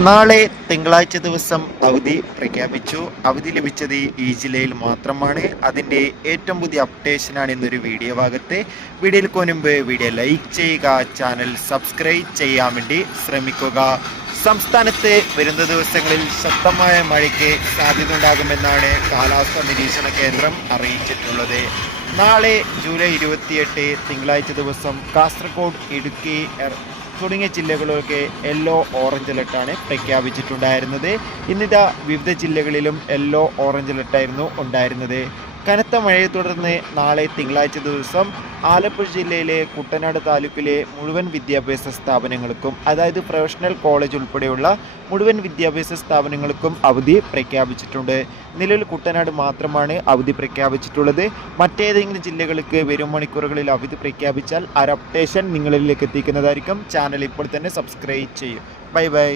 നാളെ തിങ്കളാഴ്ച ദിവസം അവധി പ്രഖ്യാപിച്ചു. അവധി ലഭിച്ചത് ഈ ജില്ലയിൽ മാത്രമാണ്. അതിൻ്റെ ഏറ്റവും പുതിയ അപ്ഡേഷനാണ് ഇന്നൊരു വീഡിയോ ഭാഗത്ത്. വീഡിയോയിൽ മുൻപ് വീഡിയോ ലൈക്ക് ചെയ്യുക, ചാനൽ സബ്സ്ക്രൈബ് ചെയ്യാൻ വേണ്ടി ശ്രമിക്കുക. സംസ്ഥാനത്ത് വരുന്ന ദിവസങ്ങളിൽ ശക്തമായ മഴയ്ക്ക് സാധ്യത ഉണ്ടാകുമെന്നാണ് കാലാവസ്ഥാ നിരീക്ഷണ കേന്ദ്രം അറിയിച്ചിട്ടുള്ളത്. നാളെ ജൂലൈ 28 തിങ്കളാഴ്ച ദിവസം കാസർഗോഡ്, ഇടുക്കി തുടങ്ങിയ ജില്ലകളിലൊക്കെ യെല്ലോ ഓറഞ്ച് അലർട്ടാണ് പ്രഖ്യാപിച്ചിട്ടുണ്ടായിരുന്നത്. ഇന്നിതാ വിവിധ ജില്ലകളിലും യെല്ലോ ഓറഞ്ച് അലർട്ടായിരുന്നു ഉണ്ടായിരുന്നത്. കനത്ത മഴയെ തുടർന്ന് നാളെ തിങ്കളാഴ്ച ദിവസം ആലപ്പുഴ ജില്ലയിലെ കുട്ടനാട് താലൂക്കിലെ മുഴുവൻ വിദ്യാഭ്യാസ സ്ഥാപനങ്ങൾക്കും, അതായത് പ്രൊഫഷണൽ കോളേജ് ഉൾപ്പെടെയുള്ള മുഴുവൻ വിദ്യാഭ്യാസ സ്ഥാപനങ്ങൾക്കും അവധി പ്രഖ്യാപിച്ചിട്ടുണ്ട്. നിലവിൽ കുട്ടനാട് മാത്രമാണ് അവധി പ്രഖ്യാപിച്ചിട്ടുള്ളത്. മറ്റേതെങ്കിലും ജില്ലകൾക്ക് വരും മണിക്കൂറുകളിൽ അവധി പ്രഖ്യാപിച്ചാൽ ആ അപ്ഡേഷൻ നിങ്ങളിലേക്ക് എത്തിക്കുന്നതായിരിക്കും. ചാനൽ ഇപ്പോൾ തന്നെ സബ്സ്ക്രൈബ് ചെയ്യും. Bye bye.